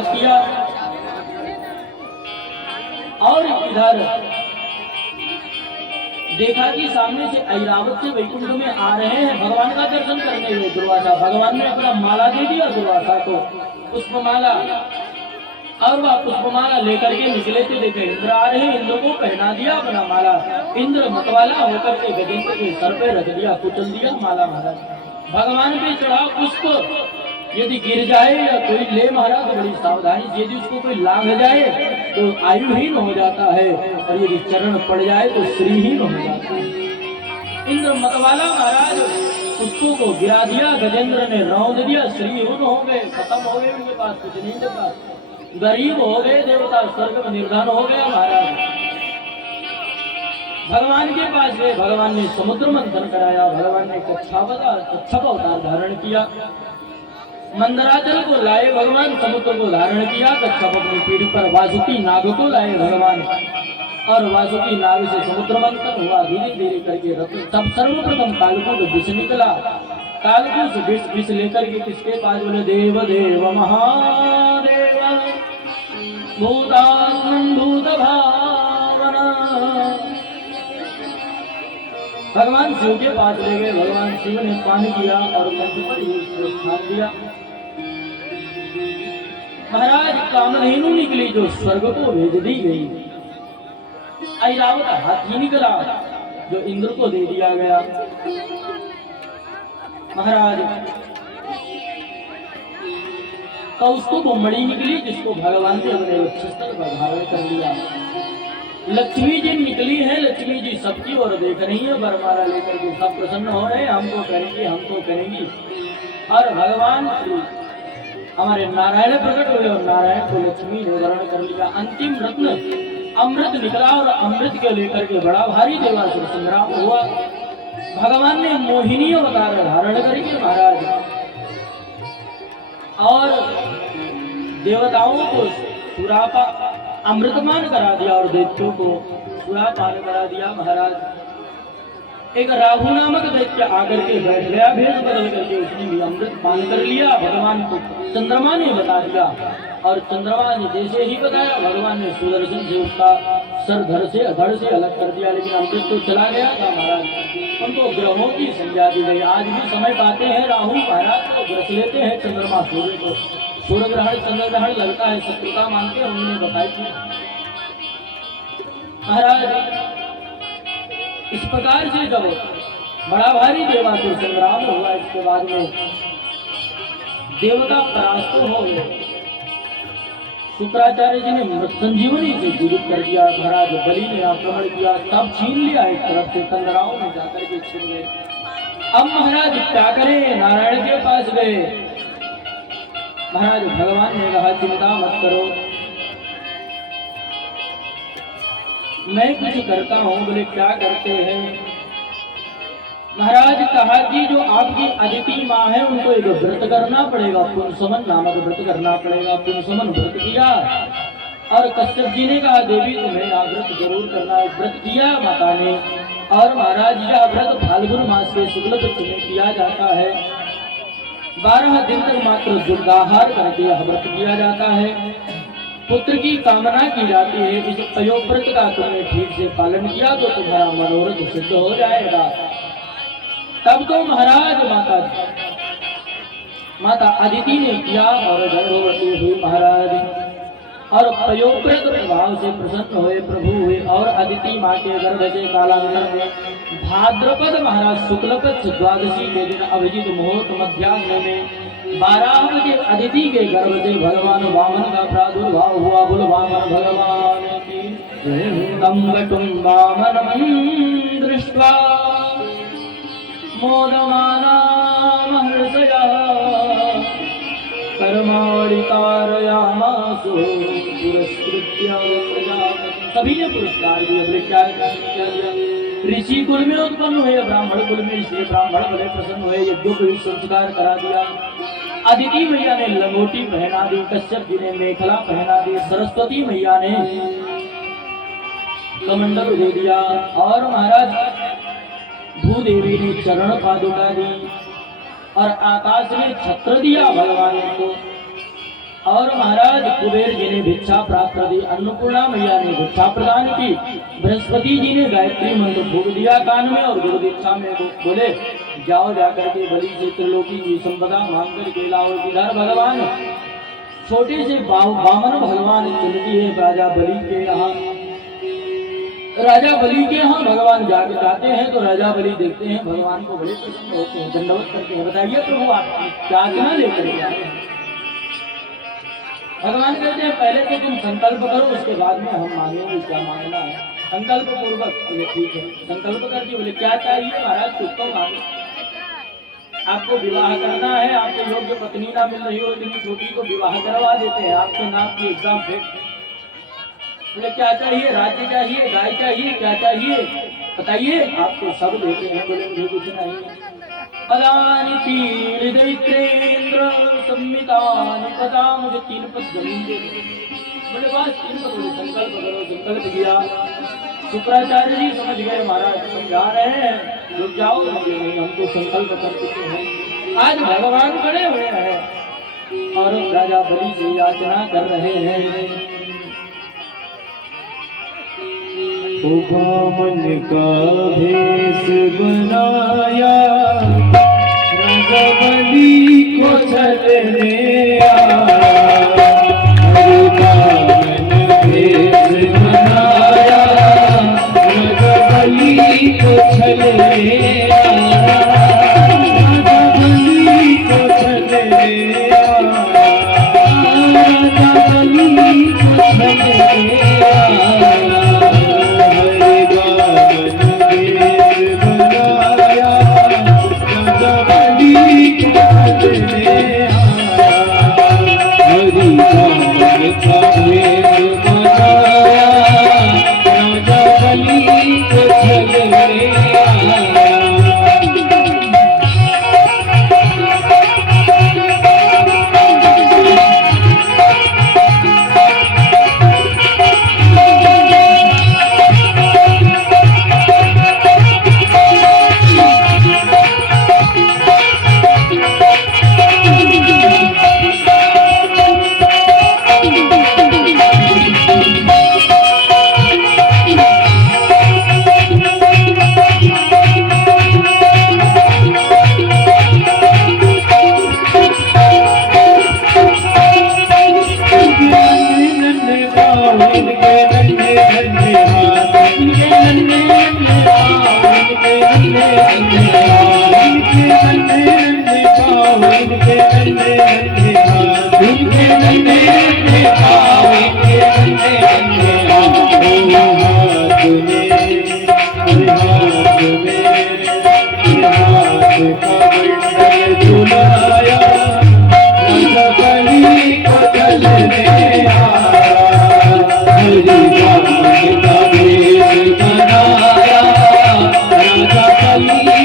किया और इधर देखा कि सामने से ऐरावत से वैकुंठ में आ रहे हैं भगवान का दर्शन करने हुए दुर्वासा। भगवान ने अपना माला दे दिया दुर्वासा को, पुष्पमाला, और वह पुष्पमाला लेकर के निकले तो देखे इंद्र आ रहे हैं। इंद्र को पहना दिया अपना माला। इंद्र मतवाला होकर के गजेंद्र के सर पे रख दिया, कुचल दिया माला महाराज। भगवान पे चढ़ा पुष्प यदि गिर जाए या कोई ले महाराज तो बड़ी सावधानी, यदि उसको कोई लाग जाए तो आयुहीन हो जाता है, और यदि चरण पड़ जाए तो श्रीहीन हो जाता है। इंद्र मतवाला महाराज पुष्पों को गिरा दिया, गजेंद्र ने रौंद दिया, श्रीहीन हो गए, खत्म हो गए, उनके पास कुछ नहीं था, गरीब हो गए, देवता स्वर्ग में निर्धन हो गया महाराज। भगवान के पास गए, भगवान ने समुद्र मंथन कराया, भगवान ने कच्छप अवतार धारण किया, मंदराचल को लाए भगवान, समुद्र को धारण किया, कच्छप अपनी पीठ पर वासुकी नाग को लाए भगवान, और वासुकी नाग से समुद्र मंथन हुआ। धीरे धीरे करके तब सर्वप्रथम कालकूट विष निकला। कालकूट विष लेकर के किसके पास बोले, देव देव महादेव भूतात्मन भूत भावना। भगवान शिव के पास ले गए, भगवान शिव ने पान किया और कंठ पर ही स्थान दिया। महाराज कामधेनु निकली जो स्वर्ग को भेज दी गई, ऐरावत हाथी निकला जो इंद्र को दे दिया गया। महाराज तो उसको बुम्बड़ी निकली जिसको भगवान ने अपने वक्षस्थल पर धारण कर लिया। लक्ष्मी जी निकली है, लक्ष्मी जी सबकी ओर देख रही है, वरमाला लेकर के सब प्रसन्न हो रहे हैं, हमको करेंगी हमको करेंगी। और भगवान हमारे नारायण प्रकट हुए और नारायण को लक्ष्मी ने वर्ण कर लिया। अंतिम रत्न अमृत निकला और अमृत के लेकर के बड़ा भारी देवासुर संग्राम हुआ। भगवान ने मोहिनी अवतार धारण करके महाराज और देवताओं को सुरापा अमृतमान करा दिया और दैत्यों को सुरापान करा दिया। महाराज एक राहु नामक दैत्य आकर के बैठ गया, भेष बदल करके उसने भी अमृत पान कर लिया। भगवान को चंद्रमा ने बता दिया और चंद्रमा ने जैसे ही बताया भगवान ने सुदर्शन से उसका सर धड़ से अलग कर दिया, लेकिन अमृत तो चला गया था महाराज। उनको ग्रहों की संज्ञा दी गई। आज भी समय पाते हैं राहु महाराज को ग्रस लेते हैं चंद्रमा सूर्य को, सूर्य ग्रहण चंद्र ग्रहण लगता है, शत्रुता मानते हैं, उन्होंने बताई थी महाराज। इस प्रकार से जब बड़ा भारी देवासुर संग्राम हुआ, इसके बाद में देवता परास्त हो गए। शुक्राचार्य जी ने मृत संजीवनी से जीवित कर दिया। महाराज बलि ने आक्रमण किया, तब छीन लिया एक तरफ से, कंदराओं में जाकर के छीन गए। अब महाराज क्या करें, नारायण के पास गए। महाराज भगवान ने कहा चिंता मत करो, मैं कुछ करता हूँ। बोले क्या करते हैं? महाराज कहा कि जो आपकी अदिति माँ है उनको एक व्रत करना पड़ेगा, पुंसवन नामक व्रत करना पड़ेगा। पुंसवन व्रत किया और कश्यप जी ने कहा देवी तुम्हें यह व्रत जरूर करना है। व्रत किया माता ने, और महाराज यह व्रत फाल्गुन मास के शुक्ल पक्ष में किया जाता है। 12 दिन तक मात्र दुर्गाहार करके यह व्रत किया जाता है। पुत्र की कामना की जाती है। इस अयोव्रत का तुमने ठीक से पालन किया तो तुम्हारा मनोरथ सिद्ध हो जाएगा। तब तो महाराज माता अदिति ने किया और गर्भवती हुई महाराज, और पयोव्रत प्रभाव से प्रसन्न हुए प्रभु हुए, और अदिति माँ के गर्भ से कालांतर में भाद्रपद महाराज शुक्ल पक्ष द्वादशी के दिन अभिजित मुहूर्त मध्याह्न में 12 बजे अदिति के गर्भ से भगवान वामन का प्रादुर्भाव हुआ। बोलो वामन भगवान की तम वटुं वामनं दृष्ट्वा मोदमाना महर्षया कर्माणि कारयामासु पुरस्कृत्य प्रजापतिं। सभी ने पुरस्कार दिए। क्या दिया? ऋषि कुल में उत्पन्न हुए, ब्राह्मण कुल में, इसलिए ब्राह्मण बड़े प्रसन्न हुए, यज्ञों को भी संस्कार करा दिया। अदिति मैया ने लंगोटी पहना दी, कश्यप जी ने मेखला पहना दी, सरस्वती मैया ने कमंडल दे दिया, और महाराज भूदेवी ने चरण पादुका दी, और आकाश ने छत्र दिया भगवान को, और महाराज कुबेर जी ने भिक्षा प्राप्त कर दी, अन्नपूर्णा मैया ने भिक्षा प्रदान की, बृहस्पति जी ने गायत्री मंत्र फूक दिया कान में और गुरु दीक्षा में बोले जाओ जाकर के बलि से त्रिलोकी की संपदा मांग कर के लाओ। इधर भगवान छोटे से वामन भगवान चलती है राजा बलि के यहाँ। राजा बलि के यहाँ भगवान जाते हैं तो राजा बलि देखते हैं भगवान को, बड़े प्रसन्न होते हैं, दंडवत करते हैं, बताइए प्रभु आप क्या क्या लेकर के आए हैं। भगवान कहते हैं पहले तो तुम संकल्प करो, उसके बाद में हम मांगेंगे क्या मांगना है। संकल्प पूर्वक बोले ठीक है, संकल्प करके बोले क्या चाहिए महाराज, कुछ तो मांगो। आपको विवाह करना है, आपको योग्य पत्नी ना मिल रही हो, इतनी छोटी को विवाह करवा देते हैं, आपके नाम की एग्जाम फेल। बोले क्या चाहिए, राज्य चाहिए, गाय चाहिए, क्या चाहिए बताइए, आपको सब देते हैं। बोले मुझे कुछ नहीं। पदानि तीन दैत्रेंद्र संमितानि पदा, मुझे 3 पद जमीन दे। बोले बस 3 पद, बोले संकल्प करो। संकल्प किया। शुक्राचार्य जी समझ गए महाराज समझा रहे हैं, रुक जाओ, नहीं हम तो संकल्प कर चुके हैं। आज भगवान खड़े हुए हैं और राजा बलि से याचना कर रहे हैं। मन का भेष बनाया, राजा बलि को छलने आया। मन भेष बनाया, राजा बलि को छलने आया। राजा बलि को छलने आया, राजा बलि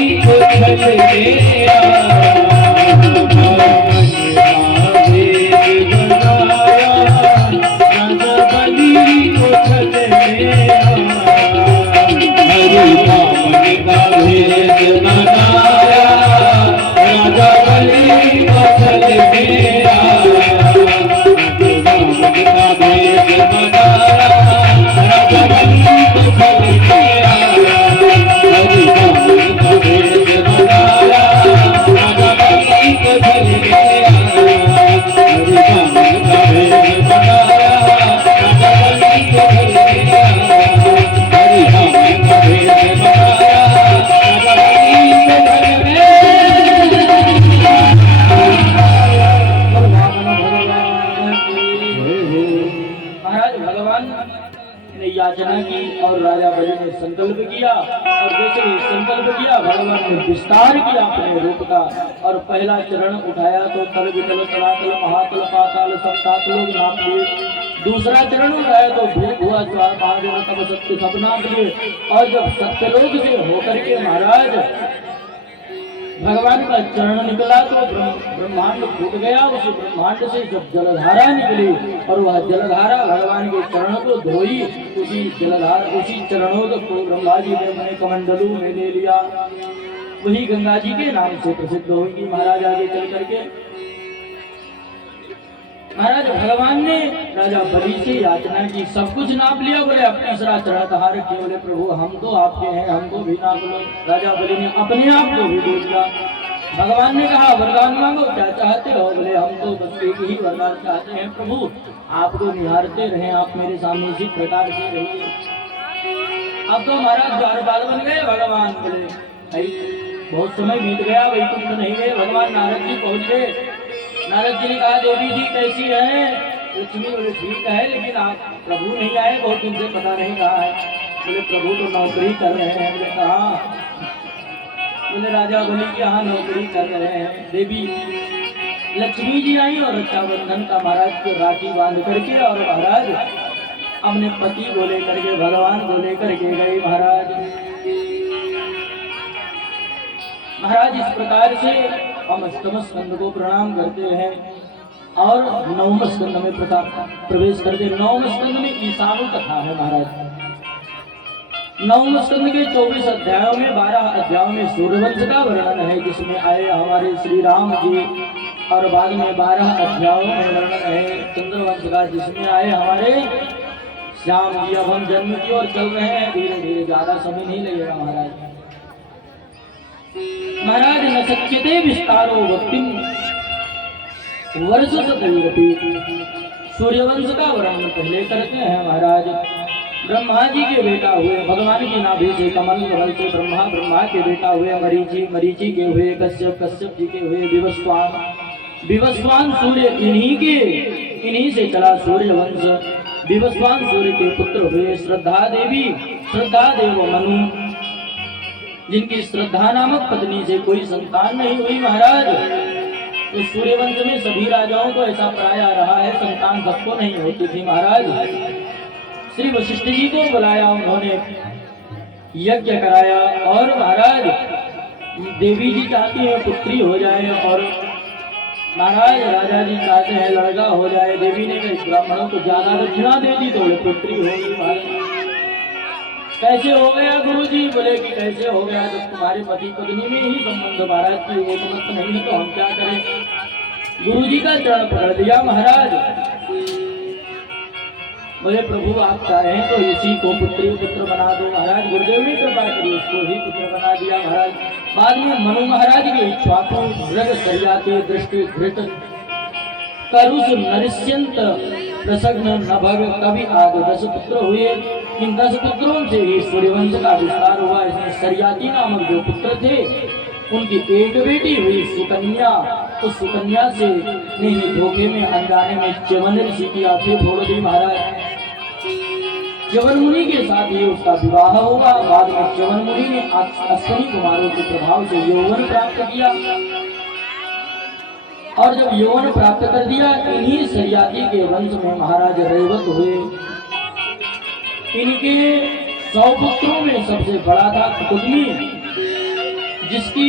को छलने आया। याचना की और राजा बलि ने संकल्प किया, और जैसे ही संकल्प किया भगवान ने विस्तार किया अपने रूप का, और पहला चरण उठाया तो तल वितल तलातल महातल पाताल सब सात लोग नाप लिए। दूसरा चरण उठाया तो भूआ चार महादेव तब सत्य सब नाप लिए। और जब सत्यलोक से होकर के महाराज भगवान का चरण निकला तो ब्रह्मांड फूट गया। उस ब्रह्मांड से जब जलधारा निकली और वह जलधारा भगवान के चरण को धोई, उसी चरणों को ब्रह्मा जी ने अपने कमंडलू में ले लिया। वही गंगा जी के नाम से प्रसिद्ध होगी महाराज आगे चल करके। महाराज भगवान ने राजा बलि से याचना की, सब कुछ नाप लिया, बोले अपने सरा चढ़ा कहा रखे, बोले प्रभु हम तो आपके हैं, हमको भी नाप लो। राजा बलि ने अपने आप को भी दे दिया। भगवान ने कहा वरदान मांगो, क्या चाहते हो? बोले हम तो बस एक ही वरदान चाहते हैं प्रभु, आपको निहारते रहे, आप मेरे सामने इसी प्रकार से रहिए। अब तो महाराज द्वारपाल बन गए भगवान। बोले भाई बहुत समय बीत गया, वैकुंठ नहीं गए। भगवान नारद जी पहुंच गए। नारद जी ने कहा देवी जी कैसी है? लक्ष्मी बोले ठीक है, लेकिन आप प्रभु नहीं आए, बहुत दिन से पता नहीं कहा है। बोले प्रभु तो नौकरी कर रहे हैं। बोले कहा? बोले राजा बलि के यहाँ नौकरी कर रहे हैं। देवी लक्ष्मी जी आई और रक्षाबंधन का महाराज को राखी बांध करके, और महाराज अपने पति को लेकर के, भगवान को लेकर के गए। महाराज इस प्रकार से हम अष्टम स्कंद को प्रणाम करते हैं और नवम स्कंद में प्रवेश करते हैं। नवम स्कंद में ईशानु कथा है महाराज। नवम स्कंद के 24 अध्यायों में 12 अध्यायों में सूर्यवंश का वर्णन है, जिसमें आए हमारे श्री राम जी, और बाद में 12 अध्यायों में वर्णन है चंद्रवंश का, जिसमें आए हमारे श्याम जी। अब हम जन्म की ओर चल रहे हैं, धीरे धीरे, ज्यादा समय नहीं लगेगा महाराज। महाराज न शक्यते विस्तारो वक्तिम वर्ष सतैरपि। सूर्यवंश का वर्णन पहले करते हैं महाराज। ब्रह्मा जी के बेटा हुए भगवान की नाभि से कमल, कमल से ब्रह्मा, ब्रह्मा के बेटा हुए मरीचि, मरीचि के हुए कश्यप, कश्यप जी के हुए विवस्वान, विवस्वान सूर्य इन्हीं से चला सूर्यवंश। विवस्वान सूर्य के पुत्र हुए श्रद्धा देवी, श्रद्धा देव मनु, जिनकी श्रद्धा नामक पत्नी से कोई संतान नहीं हुई महाराज। तो सूर्यवंश में सभी राजाओं को ऐसा पाया रहा है, संतान सबको नहीं होती थी महाराज। श्री वशिष्ठ जी को बुलाया, उन्होंने यज्ञ कराया, और महाराज देवी जी चाहती है पुत्री हो जाए, और महाराज राजा जी चाहते हैं लड़का हो जाए। देवी ने कहा ब्राह्मणों को ज्यादा दक्षिणा दे दी तो पुत्री होगी महाराज। कैसे हो गया गुरु जी? बोले कि कैसे हो गया, जब तुम्हारे पति पत्नी में ही संबंध महाराज की एक मत नहीं, तो हम क्या करें? गुरु जी का चरण पकड़ दिया महाराज। बोले प्रभु आप चाहें तो इसी को पुत्र बना दो महाराज। गुरुदेव ने कृपा करी, उसको ही पुत्र बना दिया महाराज। बाद में मनु महाराज की इच्छा को मृग सरियाते दृष्टि धृत करुष नरिष्यंत प्रसन्न नभग कवि आदि 10 पुत्र हुए। इन 10 पुत्रों से ही सूर्यवंश का विस्तार हुआ। इसमें सरियाती नामक जो पुत्र थे, उनकी एक बेटी हुई सुकन्या। उस सुकन्या से नहीं धोखे में अनजाने में च्यवन ऋषि की आंखें फोड़ दी महाराज। च्यवन मुनि के साथ ही उसका विवाह हुआ। बाद में च्यवन मुनि ने अश्विनी कुमारों के प्रभाव से यौवन प्राप्त किया, और जब यौवन प्राप्त कर दिया, इन्हीं सरियाती के वंश में महाराज रेवत हुए। इनके 100 पुत्रों में सबसे बड़ा था कुटुम्बी, जिसकी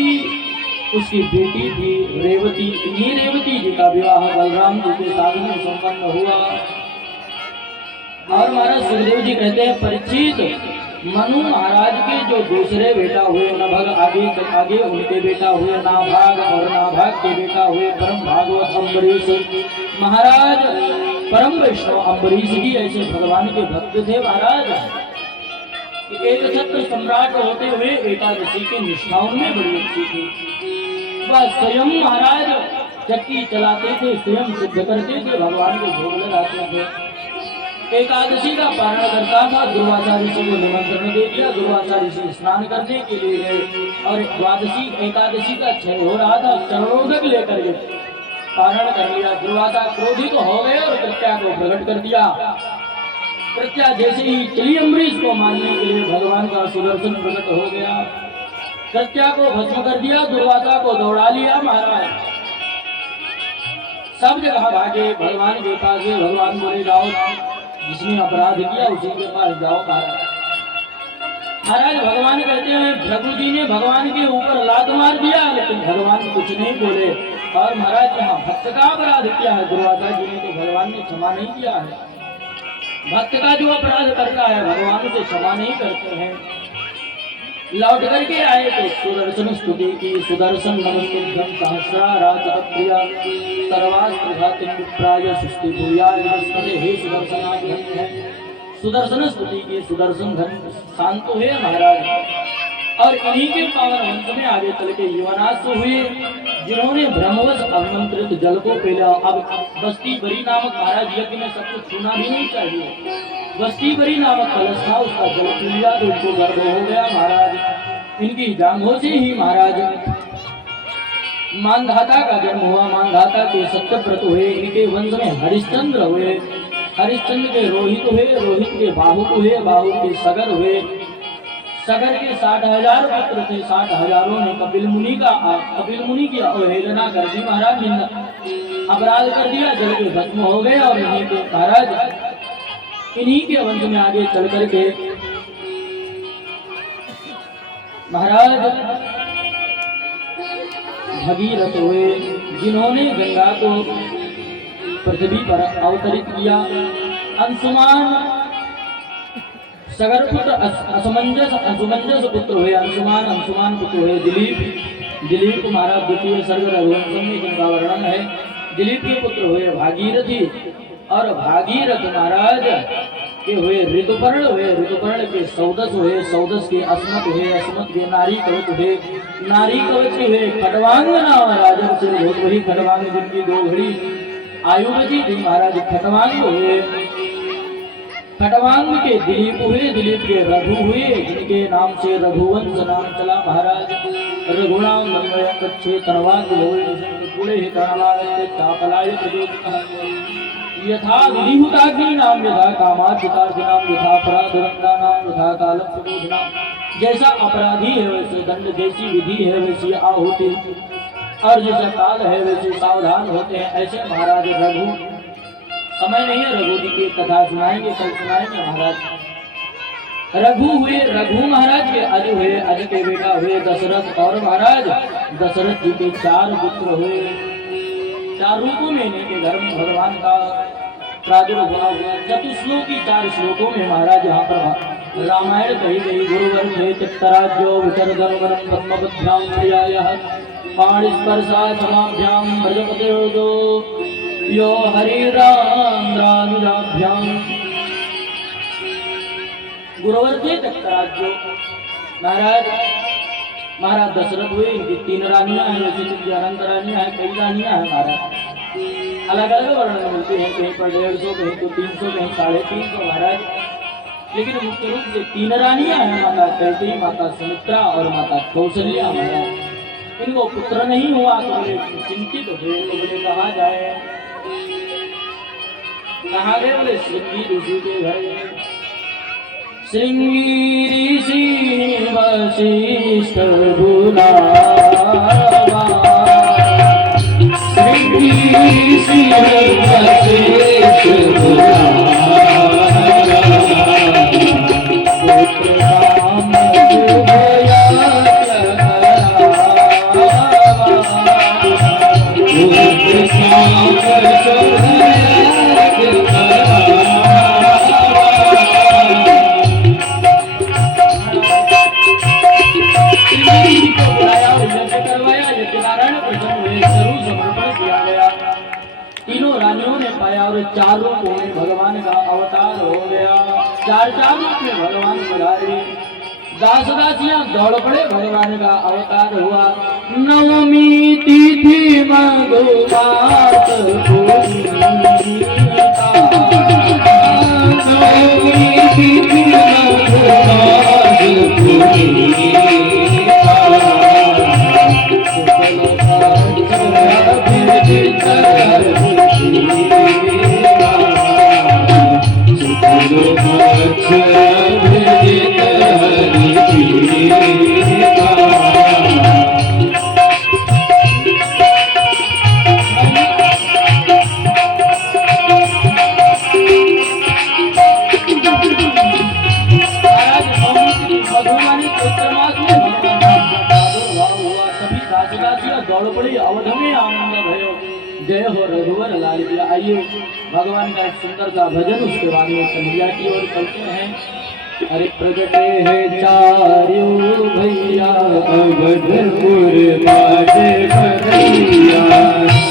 उसकी बेटी थी रेवती। इन्हीं रेवती जी का विवाह बलराम जी के साथ में संपन्न हुआ। और महाराज सुखदेव जी कहते हैं परीक्षित, मनु महाराज के जो दूसरे बेटा हुए नभग, आगे उनके बेटा हुए नाभाग, और नाभाग के बेटा हुए परम भागवत अम्बरीश महाराज। परम वैष्णव अम्बरीश जी ऐसे भगवान के भक्त थे महाराज। एक छत्र सम्राट होते हुए एकादशी की निष्ठाओं में बड़ी अच्छी थी। वह स्वयं महाराज चक्की चलाते थे, स्वयं सिद्ध करते थे, भगवान को भोग लगाते थे। एकादशी का पारण करता था। दुर्वासा ऋषि को निमंत्रण दे दिया। दुर्वासा ऋषि स्नान करने के लिए गए, और द्वादशी एकादशी का क्षय हो रहा था, चरणोदक लेकर के पारण कर लिया। दुर्वासा क्रोधित हो गए और प्रत्या को प्रकट कर दिया। प्रत्या जैसे ही चली अम्बरीश को मारने के लिए, भगवान का सुदर्शन प्रकट हो गया, प्रत्या को भस्म कर दिया, दुर्वासा को दौड़ा लिया महाराज। सब जगह भागे, भगवान के पास गए। भगवान बोले जाओ, जिसने अपराध किया उसी के पास जाओ महाराज। महाराज भगवान कहते हैं प्रभु जी ने भगवान के ऊपर लात मार दिया, लेकिन भगवान कुछ नहीं बोले। और महाराज यहाँ भक्त का अपराध किया है दुर्वासा जी ने, तो भगवान ने क्षमा नहीं किया है। भक्त का जो अपराध करता है भगवान उसे क्षमा नहीं करते हैं। लौट करके आए तो सुदर्शन स्तुति की, सुदर्शन नमस्तुभ्यं सहस्रारात प्रिया सर्वास्त्रघातिं विप्राय सृष्टि भूयाय नमस्ते। हे सुदर्शनाथ धन्य है, सुदर्शन स्तुति की, सुदर्शन धन्य शांत हुए महाराज। और इन्हीं के पावन वंश में आगे चल के युवनाश हुए जिन्होंने ब्रह्मवश अभिमंत्रित जल को पीला। अब बस्ती बरी नामक महाराज यज्ञ में सब कुछ छूना भी नहीं चाहिए। बस्ती बरी नामक कलश था, उसका जल पी लिया तो उनको गर्भ हो गया महाराज। इनकी जांघों से ही महाराज मानधाता का जन्म हुआ। मानधाता के सत्यव्रत हुए, इनके वंश में हरिश्चंद्र हुए, हरिश्चंद्र के रोहित हुए, रोहित के बाहुक हुए, बाहुक के सगर हुए, सगर के 60,000 पुत्र थे। 60,000 ने कपिल मुनि की अवहेलना कर दी महाराज, अपराध कर दिया, जल के भस्म हो गए। और इन्हीं के महाराज इन्हीं के वंश में आगे चल करके महाराज भगीरथ हुए, जिन्होंने गंगा को पृथ्वी पर अवतरित किया। अंशुमान सगर पुत्र असमंजस पुत्र हुए अंशुमान, अंशुमान पुत्र हुए दिलीप महाराज द्वितीय सर्ग रघुवंश में जिनका वर्णन है। दिलीप के पुत्र हुए भागीरथी, और भागीरथ महाराज के हुए ऋतुपर्ण हुए, ऋतुपर्ण के सौदस हुए, सौदस के अस्मत हुए, अस्मत के नारी कवच हुए, नारी कवच हुए खटवांगना राजन से बहुत बड़ी खटवांग, जिनकी 2 घड़ी आयु बची थी महाराज, खटवांग हुए। खटवांग के दिलीप हुए, दिलीप के रघु हुए, जिनके नाम से रघुवंश नाम चला महाराज। रघुनाम गच्छे तनवाद पूरे ही तनवाद चापलाय यथा विधिहुताग्नि नाम, यथा कामार्थितार्थ नाम, यथा अपराधरंदा नाम, यथा कालप्रबोध नाम। जैसा अपराधी है वैसे दंड, जैसी विधि है वैसी आहुति, और जैसा काल है वैसे सावधान होते हैं। ऐसे महाराज रघु, समय नहीं है रघु जी की कथा सुनाएंगे, कल सुनाएंगे महाराज। रघु हुए, रघु महाराज के अज हुए, अज के बेटा हुए दशरथ। और महाराज दशरथ जी के 4 पुत्र हुए, 4 रूपों में इनके घर में भगवान का प्रादुर्भाव हुआ। चतुश्लोकी 4 श्लोकों में महाराज यहाँ पर रामायण कही गई। गुरुवर थे चित्तराज्यो विचरधर्मरम पद्मपद्भ्याम प्रियायः पाणिस्पर्शा समाभ्याम ब्रजपतिर्दो यो हरिरान्द्रानुजाभ्याम। गुरुवर थे चित्तराज्यो महाराज दशरथ हुए, इनकी 3 रानियां हैं, जैसे कि अनंत रानियां हैं, कई रानियां हैं महाराज। अलग अलग वर्णन मिलते हैं, कहीं पर 150, कहीं तो 300, कहीं 350 महाराज। लेकिन मुख्य रूप से 3 रानियां हैं, माता कैकेयी, माता सुमित्रा और माता कौशल्या महाराज। इनको पुत्र नहीं हुआ तो बोले चिंतित हुए, तो बोले कहा जाए, कहा गए, बोले श्रृंगी ऋषि के घर। श्रृंगी ऋषि वशिष्ठ बुलावा, श्रृंगी ऋषि वशिष्ठ बुलावा, पुत्र राम भया पुत्र श्याम तीनों रानियों ने पाया और 4 रूपों में भगवान का अवतार हो गया। 4 रूप में भगवान पधारे, दास दासियां दौड़ पड़े, भगवान का अवतार हुआ। नवमी तिथि मधुमास पूर्णिमा, नवमी तिथि मधुमास पूर्णिमा, दौड़ पड़ी, अवध में आनंद भयो, जय हो रघुवर लाल की। आइए भगवान का एक सुंदर सा भजन, उसके बाद में कन्हैया की ओर चलते हैं। अरे प्रगटे है चारों भैया अवधपुर बाजे बधैया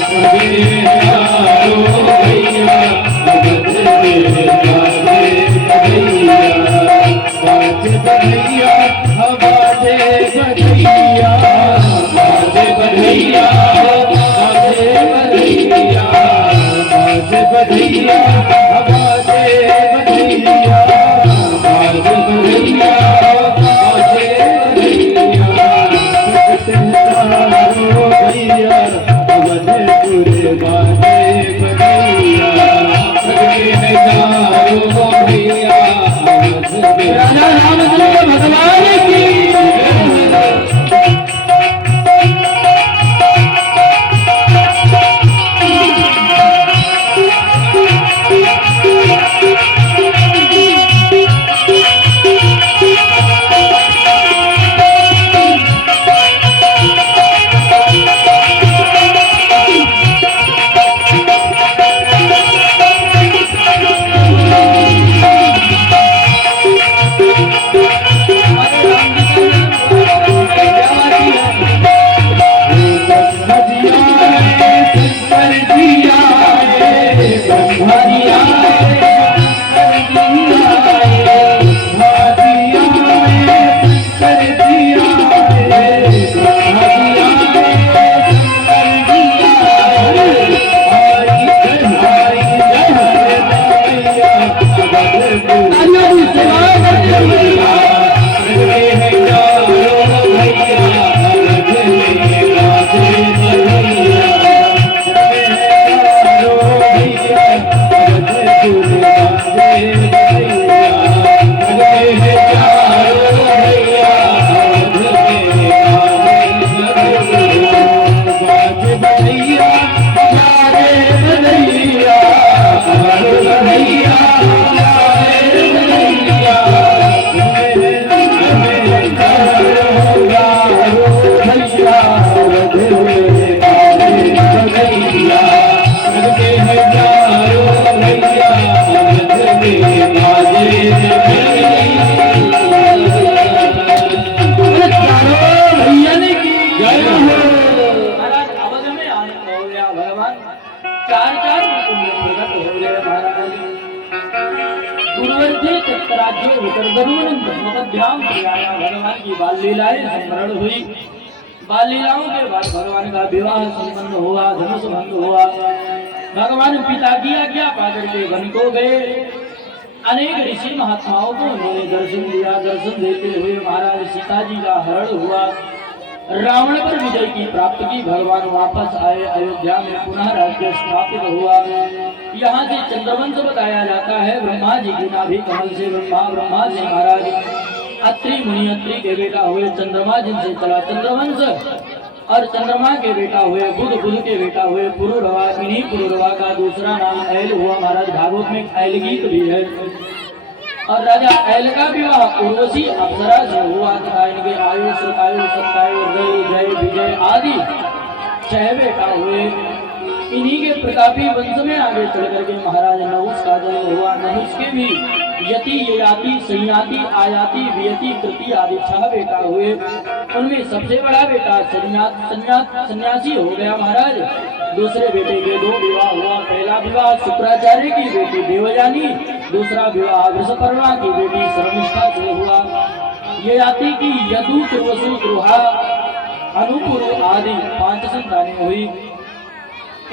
प्रगटे है चारों भैया अवधपुर बाजे बधैया बाजे बधैया बाजे बधैया बाजे बधैया बाजे बधैया बाजे बधैया बाजे बधैया बाजे बधैया अवधपुर बाजे बधैया भैया राजा रामचंद्र भगवान की भगवान की बाल लीलाएं स्मरण हुई। बाल लीलाओं के बाद भगवान का विवाह संपन्न हुआ, धनुष भंग हुआ। भगवान पिता की आज्ञा पाकर के वन को गए। अनेक ऋषि महात्माओं को उन्होंने दर्शन दिया। दर्शन देते हुए महाराज सीता जी का हरण हुआ। रावण पर विजय की प्राप्त की। भगवान वापस आए। अयोध्या में पुनः राज्य स्थापित हुआ। यहाँ से चंद्रवंश बताया जाता है। ब्रह्मा जी की नाभि कमल से ब्रह्मा जी महाराज अत्रि मुनि, अत्रि के बेटा हुए चंद्रमा, जिनसे चला चंद्रवंश। और चंद्रमा के बेटा हुए बुध, बुध के बेटा हुए पुरुरवा। इन्हीं पुरुरवा का दूसरा नाम ऐल हुआ। महाराज भागवत में ऐल गीत भी है। और राजा ऐल का विवाह उर्वशी अप्सरा से हुआ तथा इनके आयु सतायु सत्तायु जय जय विजय आदि 6 बेटा हुए। इन्हीं के प्रतापी वंश में आगे चल करके महाराज नहुष का जन्म हुआ। नहुष के भी यति, ययाति, संयाति, आयाति, वियति, कृति आदि 6 बेटा हुए। उनमें सबसे बड़ा बेटा सन्यासी हो गया महाराज। दूसरे बेटे के 2 विवाह हुआ। पहला विवाह शुक्राचार्य की बेटी देवयानी, दूसरा विवाह वृषपर्वा की बेटी शर्मिष्ठा से हुआ। ययाति की यदु, तुर्वसु, द्रुहा, अनुपुरु आदि 5 संतानें हुई।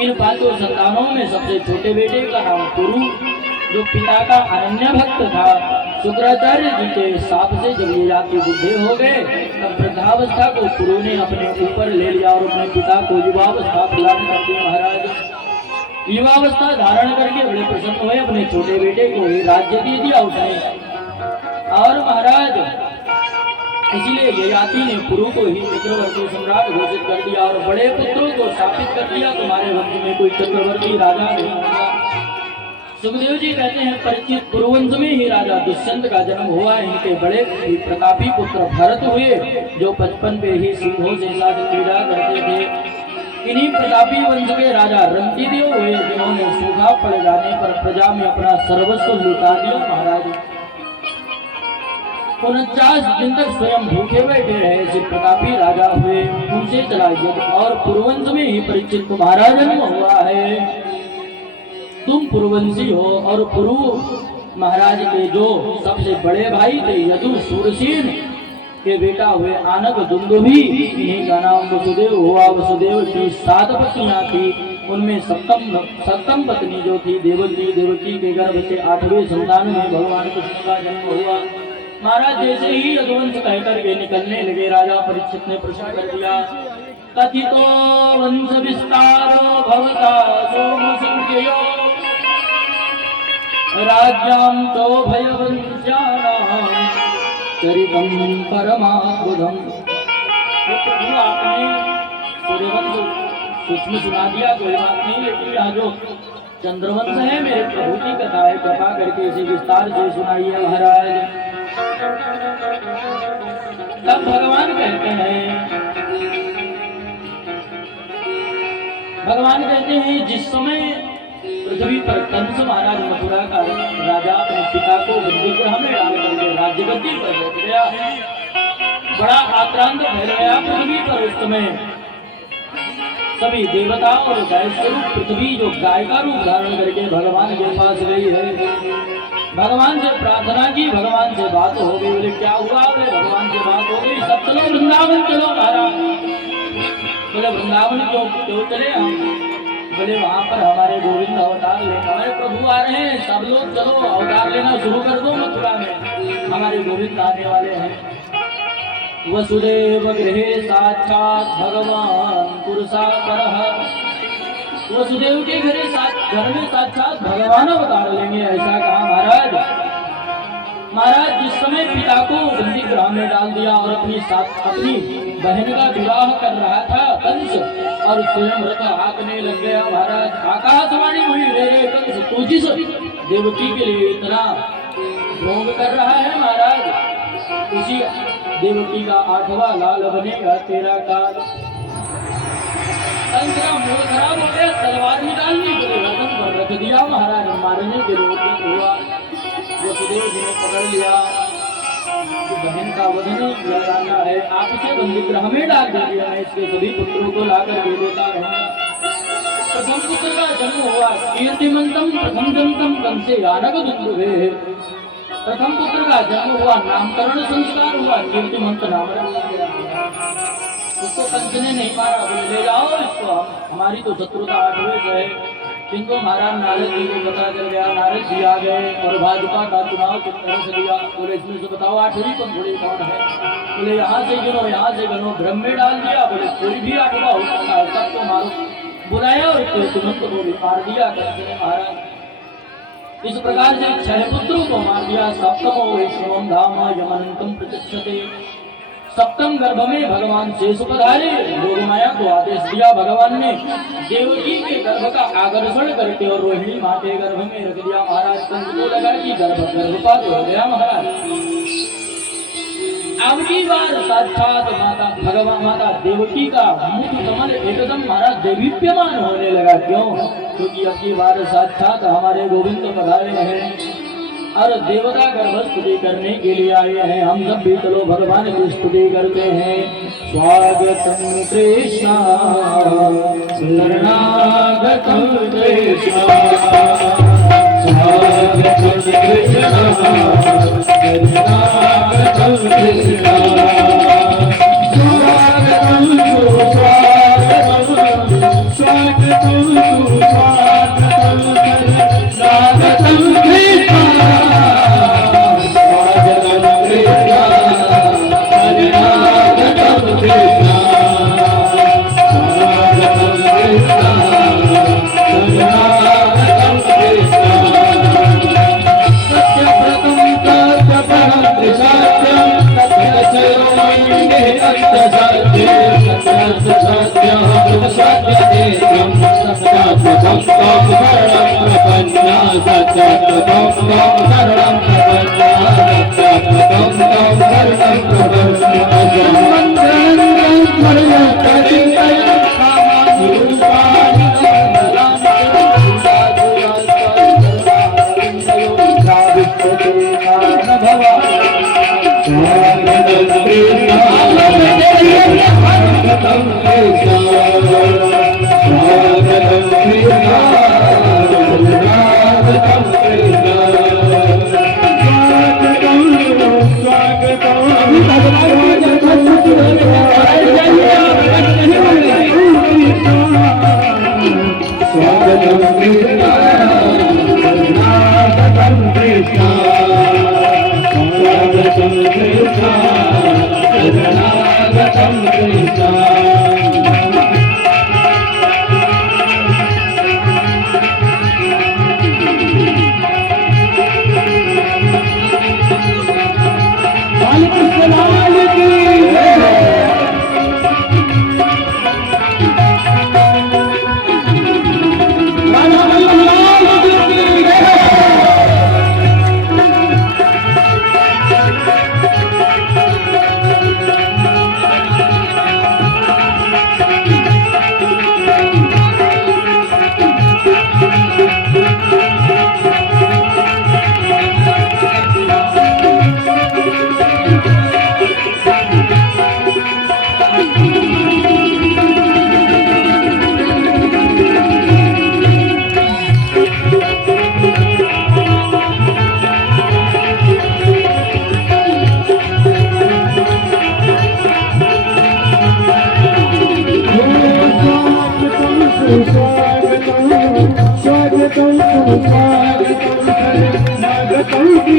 इन 5 संतानों में सबसे छोटे बेटे का नाम पुरु, जो पिता का अनन्य भक्त था। शुक्राचार्य जी के साप से जब ये जाति बुद्धे हो गए, तब वृद्धावस्था को पुरु ने अपने ऊपर ले लिया और अपने पिता को युवावस्था प्रदान कर दी। महाराज युवावस्था धारण करके बड़े प्रसन्न हुए। अपने छोटे बेटे को ही राज्य दे दिया उसने। और महाराज इसलिए ययाति ने पुरु को ही चक्रवर्ती सम्राट घोषित कर दिया और बड़े पुत्रों को स्थापित कर दिया। तुम्हारे वंश में कोई चक्रवर्ती राजा नहीं होगा। सुखदेव जी कहते हैं परिचित पुरुवंश में ही राजा दुष्यंत का जन्म हुआ। इनके बड़े प्रतापी पुत्र भरत हुए, जो 55 पे ही सिंहों से साथ क्रीड़ा करते थे। इन्हीं प्रतापी वंश के राजा रंतिदेव हुए, जिन्होंने सूखा पड़ जाने पर प्रजा में अपना सर्वस्व लुटा दिया। महाराज 49 दिन तक स्वयं भूखे बैठे रहे। शिव प्रतापी राजा हुए, उनसे चला यज्ञ और पुरवंश में ही परीक्षित तुम्हारा जन्म हुआ है। तुम पुरवंशी हो और पुरु महाराज के जो सबसे बड़े भाई थे यदु सूरसेन के बेटा हुए आनक दुंदुभी, इन्हीं का नाम वसुदेव हुआ। वसुदेव की 7 पत्नियां थी, उनमें सप्तम पत्नी जो थी देवकी, देवकी के गर्भ से 8वें संतान में भगवान कृष्ण का जन्म हुआ। महाराज जैसे ही रघुवंश कहकर के निकलने लगे, राजा परीक्षित ने प्रश्न कर दिया, कथितो वंश विस्तारो भवता सोम संख्यो राज्याम तो भयवंशानां चरितम परमाद्भुतम। आपने सूर्यवंश सूक्ष्म सुना दिया, कोई बात नहीं, लेकिन यहाँ जो चंद्रवंश है मेरे प्रभु की कथा है, कृपा करके इसे विस्तार से सुनाइए महाराज। तब भगवान कहते हैं जिस समय पृथ्वी पर कंस महाराज मथुरा का राजा अपने पिता को बंदीगृह में डाल करके राज्य गद्दी पर बैठ गया, बड़ा आक्रांत फैल गया पृथ्वी पर। उस समय सभी देवता और गाय स्वरूप पृथ्वी जो गाय का रूप धारण करके भगवान के पास गई है, भगवान से प्रार्थना की, भगवान से बात हो गई। बोले क्या हुआ? बोले भगवान से बात हो गई, सब चलो वृंदावन चलो महाराज। बोले वृंदावन क्यों चले हम? बोले वहां पर हमारे गोविंद अवतार ले, हमारे प्रभु आ रहे हैं, सब लोग चलो अवतार लेना शुरू कर दो मथुरा में, हमारे गोविंद आने वाले हैं। वसुदेव गृहे साक्षात भगवान पुरुषा परः, वसुदेव के घर में साक्षात भगवान अवतार लेंगे, ऐसा कहा महाराज। महाराज जिस समय पिता को बंदी गृह में डाल दिया और अपनी बहन का विवाह कर रहा था कंस, और स्वयं रथ हाँकने लग गया महाराज। आकाशवाणी हुई, मेरे कंस तू जिस देवकी के लिए इतना भोग कर रहा है महाराज, उसी देवकी का 8वां लाल बनेगा तेरा काल। कंस का मूड खराब हो गया, तलवार निकालनी के लिए रथन पर रख दिया महाराज, मारने के लिए हुआ। वसुदेव जी ने पकड़ लिया कि बहन का वध नहीं किया जाना है, आप इसे बंदीगृह में डाल दीजिए, मैं इसके सभी पुत्रों को लाकर दे देता रहूंगा। प्रथम पुत्र का जन्म हुआ कीर्तिमंतम प्रथम जन्मतम कंसे आनक दुंदुभे। प्रथम पुत्र का जन्म हुआ, नामकरण संस्कार हुआ, कीर्तिमंत नाम रखा गया। उसको कंस ने नहीं मारा, बोले ले जाओ इसको, हमारी तो शत्रुता 8वें से है। किंतु महाराज नारद जी को पता चल गया, नारद जी आ गए और भाजपा का चुनाव किस तरह से लिया। बोले इसमें से बताओ 8वीं पंखुड़ी कौन है? बोले यहाँ से गिनो, यहाँ से गिनो, ब्रह्म में डाल दिया। बोले कोई भी 8वां हो सकता है, सबको मारो। बुलाया और तुरंत को भी मार दिया कंस ने महाराज। इस प्रकार से 6 पुत्रों को मार दिया। सप्तमो वैष्णवम धाम यमनंतम प्रतिष्ठते। सप्तम गर्भ में भगवान शेष पधारे, योगमाया को आदेश दिया भगवान ने, देवकी के गर्भ का आकर्षण करके और रोहिणी माँ के गर्भ में रख दिया महाराज। कंस को लगा कि गर्भपात हो गया महाराज। अब की बार साक्षात माता भगवान माता देवकी का मुख कमल एकदम महाराज देवीप्यमान होने लगा। क्यों? क्योंकि अब की बार साक्षात हमारे गोविंद पधारे हैं और देवता गर्भ स्तुति करने के लिए आए हैं। हम सब भी चलो भगवान की स्तुति करते हैं। स्वागतम कृष्णा शरणागतम कृष्णा, स्वागतम कृष्णा शरणागतम कृष्णा, स्वागतम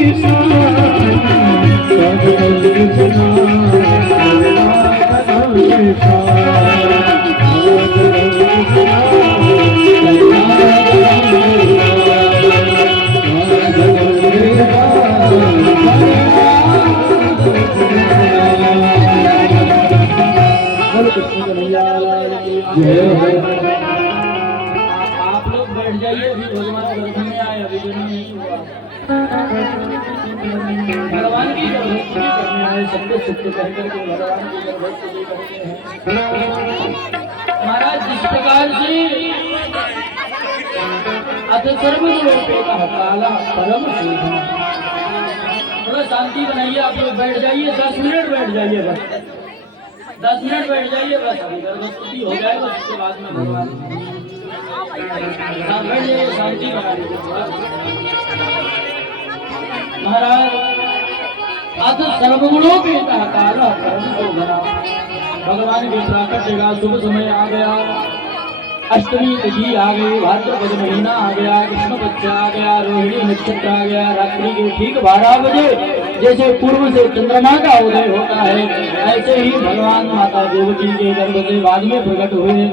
आप लोग बैठ जाइए, अभी भगवान गर्भ में आए, अभी जन्म नहीं हुआ। भगवान की गर्भवती करने आए, सबको सत्य कह करके भगवान की गर्भवती करते हैं। महाराज जिस प्रकार से अथ सर्वलोके का काला परम शोभा, थोड़ा शांति बनाइए, आप लोग बैठ जाइए, 10 मिनट बैठ जाइए, बस 10 मिनट बैठ जाइए, बस अभी गर्भवती हो जाए, बस उसके बाद में भगवान बैठ जाइए, शांति बना लीजिए थोड़ा। महाराज अथ सर्वगुणों के काला परम शोभना, भगवान के प्राकट्य का शुभ समय आ गया, अष्टमी तिथि आ गई, भाद्रपद महीना आ गया, कृष्ण पक्ष आ गया, रोहिणी नक्षत्र आ गया, रात्रि के ठीक 12 बजे जैसे पूर्व से चंद्रमा का उदय होता है, ऐसे ही भगवान माता देवकी के गर्भ से बाद में प्रकट हुए।